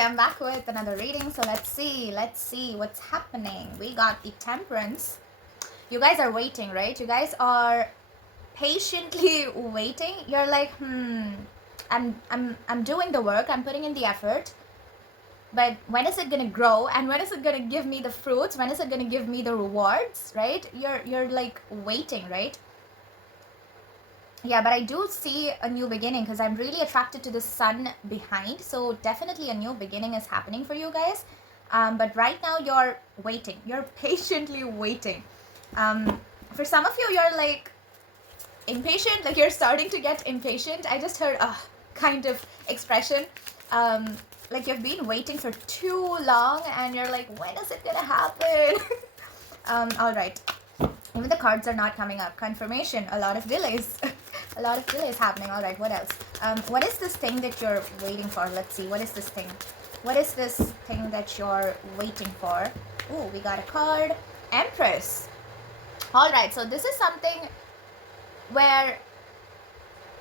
I'm back with another reading. So let's see what's happening. We got the Temperance. You guys are waiting, right? You guys are patiently waiting. You're like, I'm doing the work, I'm putting in the effort, but when is it gonna grow, and when is it gonna give me the fruits, when is it gonna give me the rewards, right? You're like waiting, right? Yeah, but I do see a new beginning because I'm really attracted to the sun behind. So definitely a new beginning is happening for you guys. But right now you're waiting. You're patiently waiting. For some of you, you're like impatient. Like you're starting to get impatient. I just heard a kind of expression. Like you've been waiting for too long and you're like, when is it gonna happen? All right. Even the cards are not coming up. Confirmation. A lot of delays. A lot of delays happening. All right, what else? What is this thing that you're waiting for? Let's see. What is this thing? What is this thing that you're waiting for? Ooh, we got a card. Empress. All right, so this is something where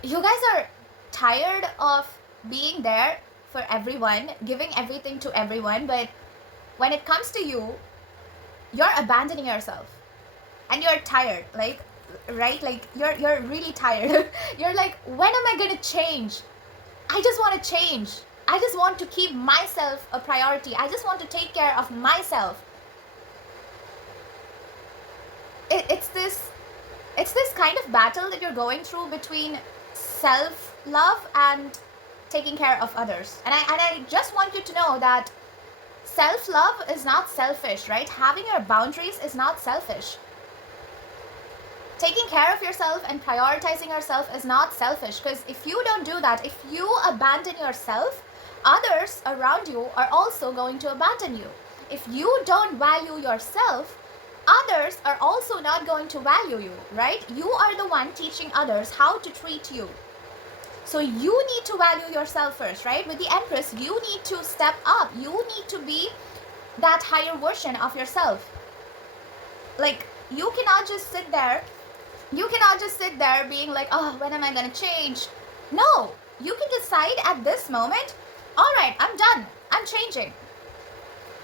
you guys are tired of being there for everyone, giving everything to everyone, but when it comes to you, you're abandoning yourself. And you're tired, like, right? Like you're really tired. You're like, when am I gonna change? I just want to change. I just want to keep myself a priority. I just want to take care of myself. It's this kind of battle that you're going through between self-love and taking care of others. And I just want you to know that self-love is not selfish, right? Having your boundaries is not selfish. Taking care of yourself and prioritizing yourself is not selfish, because if you don't do that, if you abandon yourself, others around you are also going to abandon you. If you don't value yourself, others are also not going to value you, right? You are the one teaching others how to treat you. So you need to value yourself first, right? With the Empress, you need to step up. You need to be that higher version of yourself. Like, you cannot just sit there being like, oh, when am I gonna change? No, you can decide at this moment, all right, I'm done, I'm changing.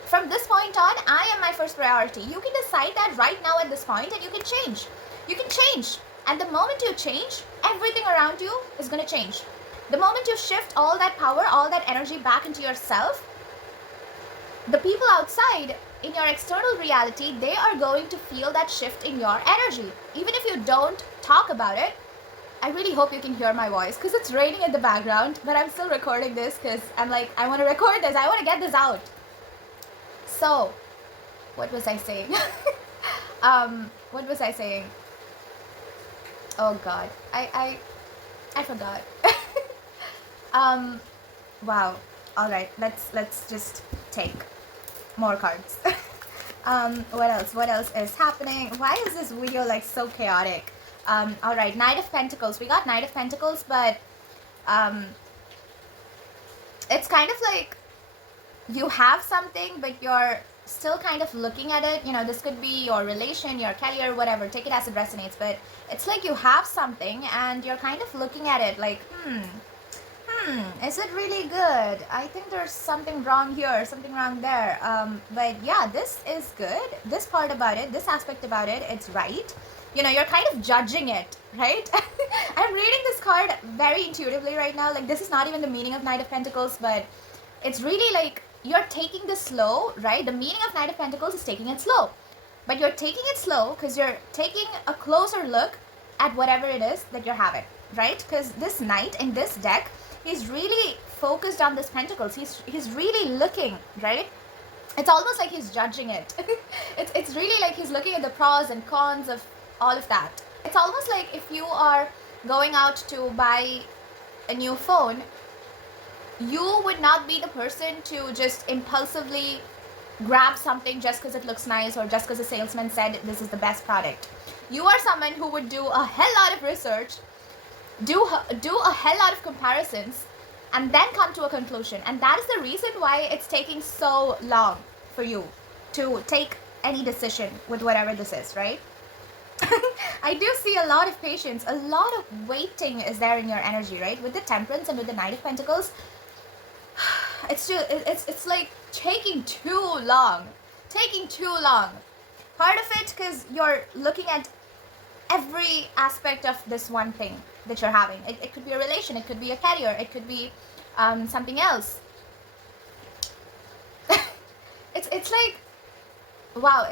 From this point on, I am my first priority. You can decide that right now at this point, and you can change. You can change. And the moment you change, everything around you is gonna change. The moment you shift all that power, all that energy back into yourself, the people outside in your external reality, they are going to feel that shift in your energy. Even if you don't talk about it, I really hope you can hear my voice because it's raining in the background, but I'm still recording this because I'm like, I want to record this. I want to get this out. So, what was I saying? What was I saying? Oh God, I forgot. Wow. All right, let's just take more cards. What else is happening? Why is this video like so chaotic? All right, Knight of Pentacles. We got Knight of Pentacles, but it's kind of like you have something, but you're still kind of looking at it. You know, this could be your relation, your career, whatever. Take it as it resonates. But it's like you have something and you're kind of looking at it like, is it really good? I think there's something wrong here, something wrong there. But yeah, this is good. This part about it, this aspect about it, it's right. You know, you're kind of judging it, right? I'm reading this card very intuitively right now. Like, this is not even the meaning of Knight of Pentacles, but it's really like you're taking this slow, right? The meaning of Knight of Pentacles is taking it slow. But you're taking it slow because you're taking a closer look at whatever it is that you're having, right? Because this Knight in this deck, he's really focused on this Pentacles. He's really looking, right? It's almost like he's judging it. It's really like he's looking at the pros and cons of all of that. It's almost like if you are going out to buy a new phone, you would not be the person to just impulsively grab something just because it looks nice or just because the salesman said this is the best product. You are someone who would do a hell lot of research, do a hell lot of comparisons, and then come to a conclusion. And that is the reason why it's taking so long for you to take any decision with whatever this is, right? I do see a lot of patience, a lot of waiting is there in your energy, right? With the Temperance and with the Knight of Pentacles, It's like taking too long. Part of it because you're looking at every aspect of this one thing that you're having. It could be a relation, it could be a career, it could be something else. It's like, wow,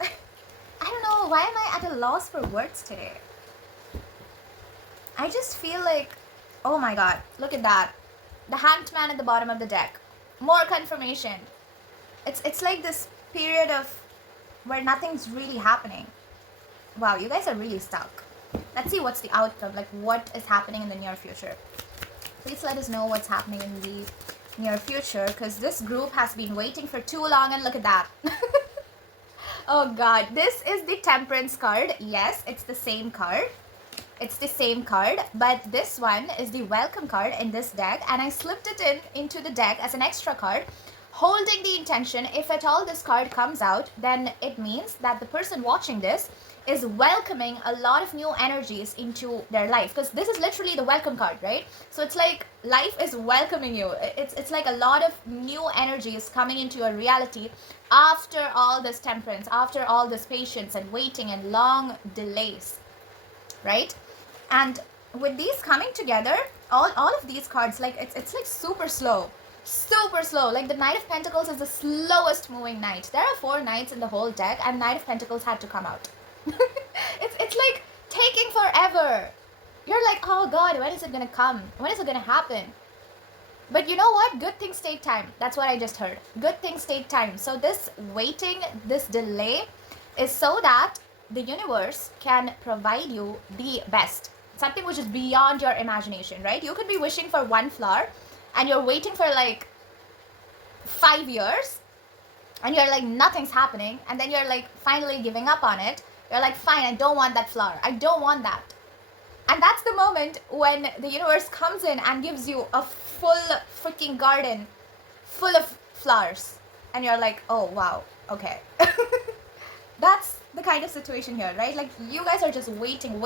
I don't know, why am I at a loss for words today? I just feel like, oh my god, look at that. The Hanged Man at the bottom of the deck. More confirmation. It's like this period of where nothing's really happening. Wow, you guys are really stuck. Let's see what's the outcome, like what is happening in the near future. Please let us know what's happening in the near future, because this group has been waiting for too long, and look at that. Oh god, this is the Temperance card. Yes, it's the same card. It's the same card, but this one is the Welcome card in this deck, and I slipped it into the deck as an extra card, holding the intention. If at all this card comes out, then it means that the person watching this is welcoming a lot of new energies into their life, because this is literally the Welcome card, right? So it's like life is welcoming you. It's like a lot of new energies coming into your reality after all this temperance, after all this patience and waiting and long delays, right? And with these coming together, all of these cards, like it's like super slow. Like the Knight of Pentacles is the slowest moving knight. There are 4 knights in the whole deck, and Knight of Pentacles had to come out. It's like taking forever. You're like, oh god, when is it gonna come? When is it gonna happen? But you know what? Good things take time. That's what I just heard. Good things take time. So this waiting, this delay is so that the universe can provide you the best. Something which is beyond your imagination, right? You could be wishing for one flower and you're waiting for like 5 years and you're like, nothing's happening. And then you're like finally giving up on it. You're like, fine, I don't want that flower. I don't want that. And that's the moment when the universe comes in and gives you a full freaking garden full of flowers. And you're like, oh, wow, okay. That's the kind of situation here, right? Like, you guys are just waiting.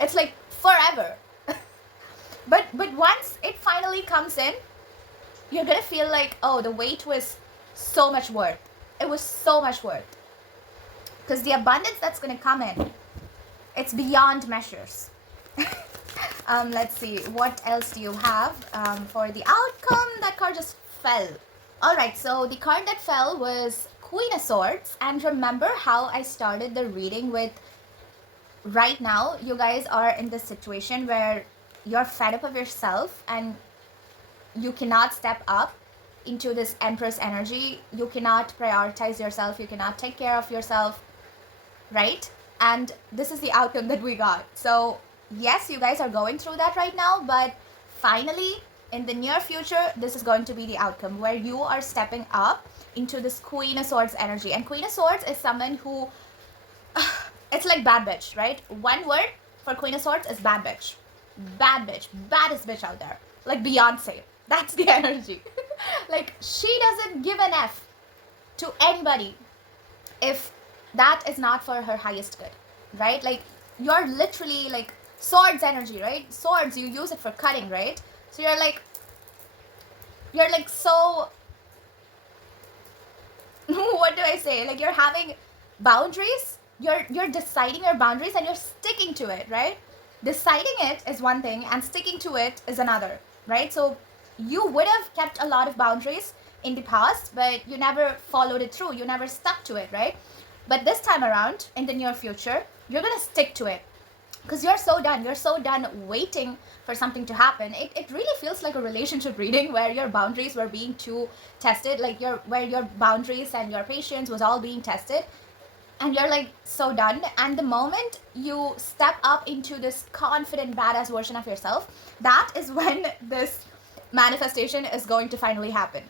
It's like forever. But once it finally comes in, you're going to feel like, oh, the wait was so much worth. It was so much worth. Because the abundance that's going to come in, it's beyond measures. Let's see, what else do you have for the outcome? That card just fell. Alright, so the card that fell was Queen of Swords. And remember how I started the reading with, right now, you guys are in this situation where you're fed up of yourself and you cannot step up into this Empress energy. You cannot prioritize yourself. You cannot take care of yourself, right? And this is the outcome that we got. So yes, you guys are going through that right now, but finally in the near future, this is going to be the outcome where you are stepping up into this Queen of Swords energy. And Queen of Swords is someone who, it's like bad bitch, right? One word for Queen of Swords is bad bitch. Bad bitch. Baddest bitch out there. Like Beyonce. That's the energy. Like, she doesn't give an F to anybody if that is not for her highest good, right? Like, you're literally like swords energy, right? Swords, you use it for cutting, right? So you're like so what do I say? Like, you're having boundaries. You're deciding your boundaries and you're sticking to it, right? Deciding it is one thing and sticking to it is another, right? So you would have kept a lot of boundaries in the past, but you never followed it through. You never stuck to it, right? But this time around, in the near future, you're going to stick to it. Because you're so done. You're so done waiting for something to happen. It really feels like a relationship reading where your boundaries were being too tested. Like, where your boundaries and your patience was all being tested. And you're like so done. And the moment you step up into this confident, badass version of yourself, that is when this manifestation is going to finally happen.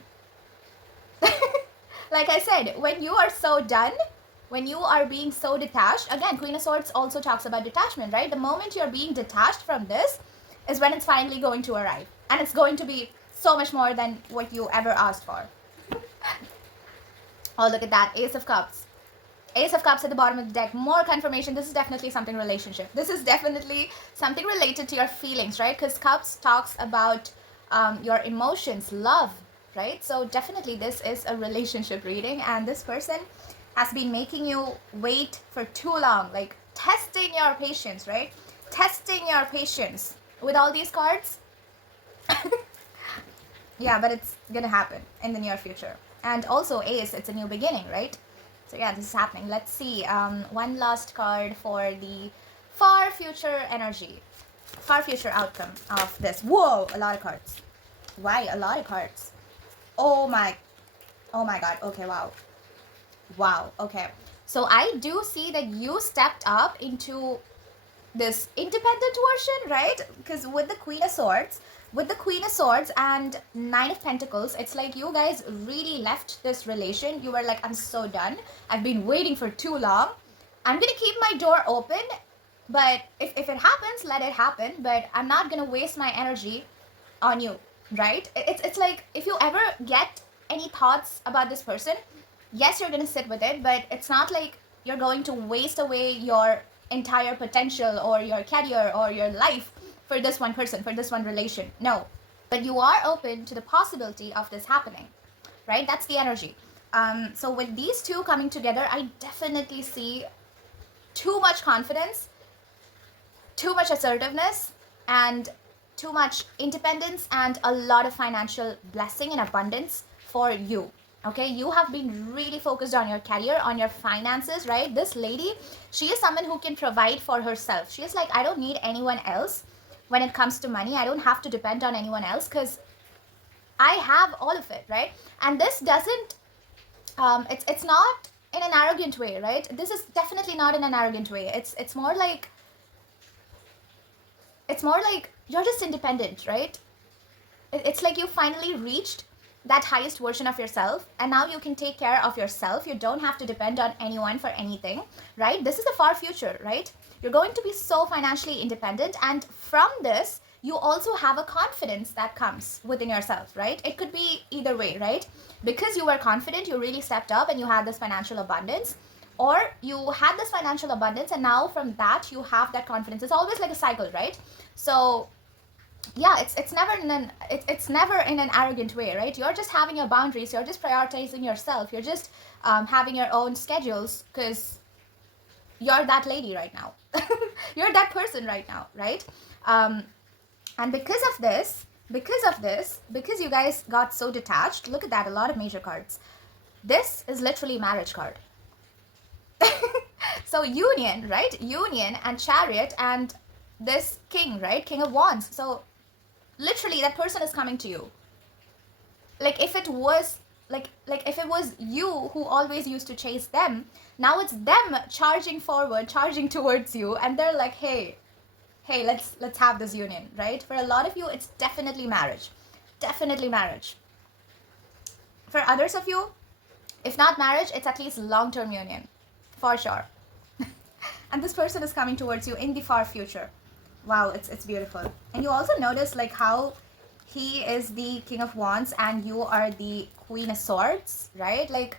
Like I said, when you are so done, when you are being so detached, again, Queen of Swords also talks about detachment, right? The moment you're being detached from this is when it's finally going to arrive. And it's going to be so much more than what you ever asked for. Oh, look at that. Ace of Cups. Ace of Cups at the bottom of the deck. More confirmation. This is definitely something relationship. This is definitely something related to your feelings, right? Because Cups talks about your emotions, love, right? So definitely this is a relationship reading, and this person has been making you wait for too long, like testing your patience, right? Testing your patience with all these cards. Yeah, but it's gonna happen in the near future. And also Ace, it's a new beginning, right? So yeah, this is happening. Let's see. One last card for the far future energy, far future outcome of this. Whoa, a lot of cards. Why a lot of cards? Oh my, oh my God. Okay, wow, wow. Okay, so I do see that you stepped up into this independent version, right? Because with the Queen of Swords and Nine of Pentacles, it's like you guys really left this relation. You were like, I'm so done. I've been waiting for too long. I'm gonna keep my door open, but if it happens, let it happen. But I'm not gonna waste my energy on you, right? It's like if you ever get any thoughts about this person, yes, you're gonna sit with it, but it's not like you're going to waste away your entire potential or your career or your life for this one person, for this one relation. No, but you are open to the possibility of this happening, right? That's the energy. So with these two coming together, I definitely see too much confidence, too much assertiveness, and too much independence, and a lot of financial blessing and abundance for you. Okay, you have been really focused on your career, on your finances, right? This lady, she is someone who can provide for herself. She is like, I don't need anyone else when it comes to money. I don't have to depend on anyone else because I have all of it, right? And this doesn't it's not in an arrogant way, right? This is definitely not in an arrogant way. It's more like you're just independent, right? It's like you finally reached that highest version of yourself, and now you can take care of yourself. You don't have to depend on anyone for anything, right? This is the far future, right? You're going to be so financially independent, and from this you also have a confidence that comes within yourself, right? It could be either way, right? Because you were confident, you really stepped up and you had this financial abundance, or you had this financial abundance and now from that you have that confidence. It's always like a cycle, right? So yeah, it's never in an it's never in an arrogant way, right? You're just having your boundaries, you're just prioritizing yourself, you're just having your own schedules because you're that lady right now. You're that person right now, right? And because of this, because you guys got so detached, look at that, a lot of major cards. This is literally marriage card. So union, right? Union and Chariot and this king, right? King of Wands. So literally that person is coming to you. Like if it was like if it was you who always used to chase them, now it's them charging forward, charging towards you, and they're like, hey, let's have this union, right? For a lot of you, it's definitely marriage. Definitely marriage. For others of you, if not marriage, it's at least long-term union. For sure. And this person is coming towards you in the far future. Wow, it's beautiful. And you also notice like how he is the King of Wands and you are the Queen of Swords, right? Like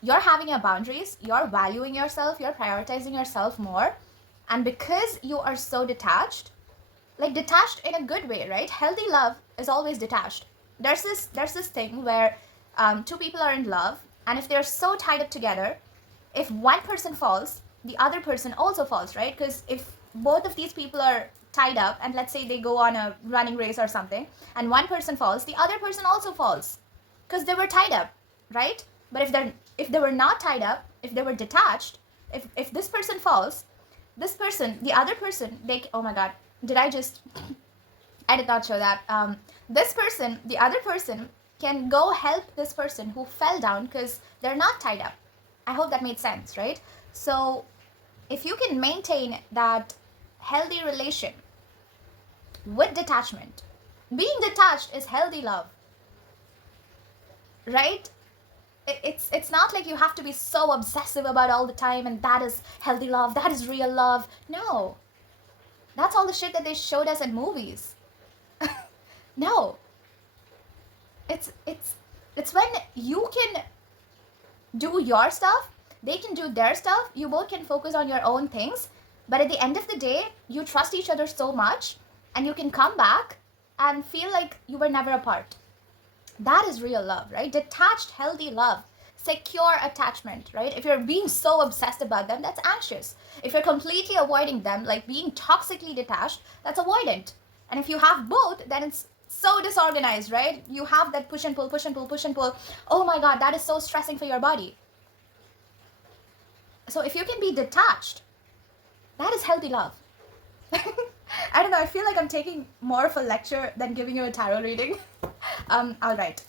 you're having your boundaries, you're valuing yourself, you're prioritizing yourself more. And because you are so detached, like detached in a good way, right? Healthy love is always detached. There's this thing where two people are in love, and if they're so tied up together, if one person falls, the other person also falls, right? Because if both of these people are tied up and let's say they go on a running race or something and one person falls, the other person also falls because they were tied up, right? But if they were not tied up, if they were detached, if this person falls, this person, the other person, they, oh my god, did I just I did not show that. This person, the other person can go help this person who fell down because they're not tied up. I hope that made sense, right? So if you can maintain that healthy relation with detachment, being detached is healthy love, right? It's not like you have to be so obsessive about all the time and that is healthy love, that is real love. No, that's all the shit that they showed us in movies. No, it's when you can do your stuff, they can do their stuff, you both can focus on your own things, but at the end of the day you trust each other so much and you can come back and feel like you were never apart. That is real love, right? Detached, healthy love. Secure attachment, right? If you're being so obsessed about them, that's anxious. If you're completely avoiding them, like being toxically detached, that's avoidant. And if you have both, then it's so disorganized, right? You have that push and pull, push and pull, push and pull. Oh my God, that is so stressing for your body. So if you can be detached, that is healthy love. I don't know, I feel like I'm taking more of a lecture than giving you a tarot reading. All right.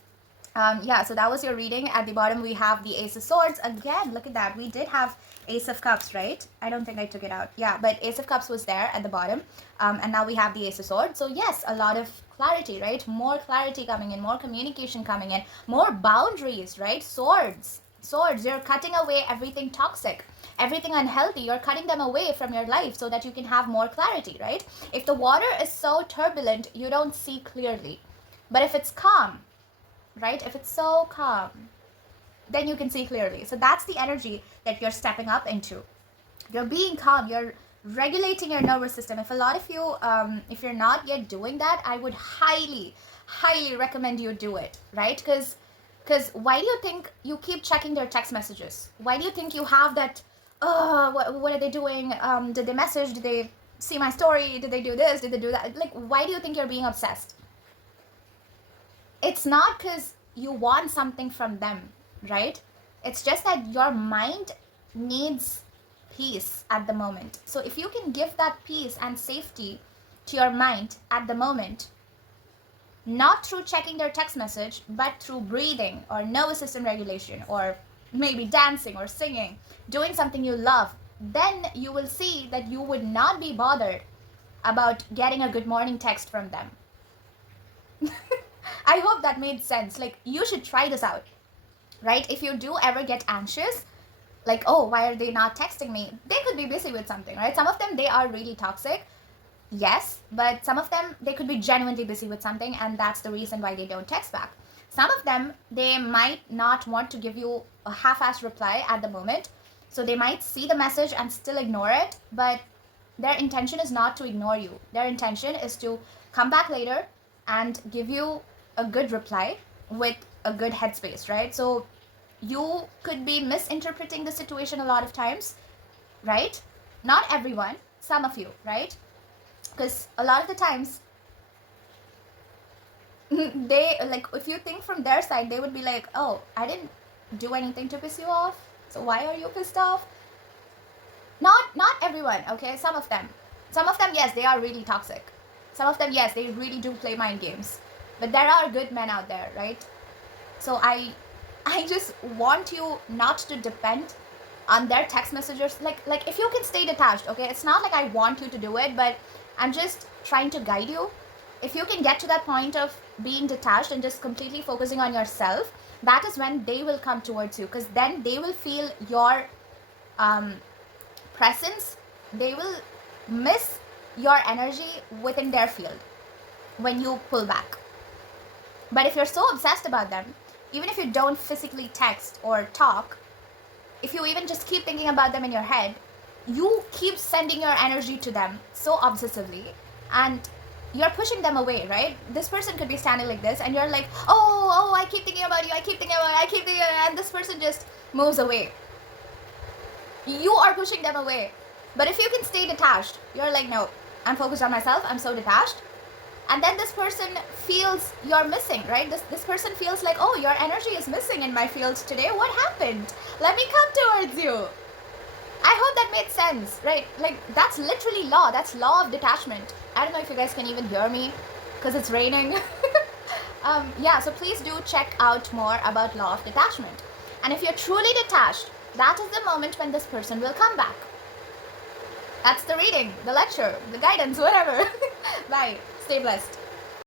Yeah, so that was your reading. At the bottom, we have the Ace of Swords. Again, look at that. We did have Ace of Cups, right? I don't think I took it out. Yeah, but Ace of Cups was there at the bottom. And now we have the Ace of Swords. So yes, a lot of clarity, right? More clarity coming in, more communication coming in, more boundaries, right? Swords. Swords, you're cutting away everything toxic, everything unhealthy. You're cutting them away from your life so that you can have more clarity, right? If the water is so turbulent, you don't see clearly. But if it's calm, right? If it's so calm, then you can see clearly. So that's the energy that you're stepping up into. You're being calm. You're regulating your nervous system. If a lot of you, if you're not yet doing that, I would highly, highly recommend you do it, right? Because why do you think you keep checking their text messages? Why do you think you have that, what are they doing? Did they message? Did they see my story? Did they do this? Did they do that? Like, why do you think you're being obsessed? It's not because you want something from them, right? It's just that your mind needs peace at the moment. So if you can give that peace and safety to your mind at the moment, not through checking their text message, but through breathing or nervous system regulation, or maybe dancing or singing, doing something you love, then you will see that you would not be bothered about getting a good morning text from them. I hope that made sense. Like, you should try this out, right? If you do ever get anxious, like, oh, why are they not texting me? They could be busy with something, right? Some of them, they are really toxic. Yes, but some of them, they could be genuinely busy with something, and that's the reason why they don't text back. Some of them, they might not want to give you a half-assed reply at the moment. So they might see the message and still ignore it, but their intention is not to ignore you. Their intention is to come back later and give you a good reply with a good headspace, right? So you could be misinterpreting the situation a lot of times, right? Not everyone, some of you, right? Because a lot of the times they, like, if you think from their side, they would be like, oh, I didn't do anything to piss you off, so why are you pissed off? Not everyone, okay? Some of them, yes, they are really toxic. Some of them, yes, they really do play mind games. But there are good men out there, right? So I just want you not to depend on their text messages. Like if you can stay detached, okay? It's not like I want you to do it, but I'm just trying to guide you. If you can get to that point of being detached and just completely focusing on yourself, that is when they will come towards you, because then they will feel your presence. They will miss your energy within their field when you pull back. But if you're so obsessed about them, even if you don't physically text or talk, if you even just keep thinking about them in your head, you keep sending your energy to them so obsessively, and you're pushing them away, right? This person could be standing like this, and you're like, oh, I keep thinking about you, I keep thinking about you, and this person just moves away. You are pushing them away. But if you can stay detached, you're like, no, I'm focused on myself, I'm so detached. And then this person feels you're missing, right? This person feels like, oh, your energy is missing in my field today. What happened? Let me come towards you. I hope that made sense, right? Like, that's literally law. That's law of detachment. I don't know if you guys can even hear me because it's raining. Yeah, so please do check out more about law of detachment. And if you're truly detached, that is the moment when this person will come back. That's the reading, the lecture, the guidance, whatever. Bye. Stay blessed.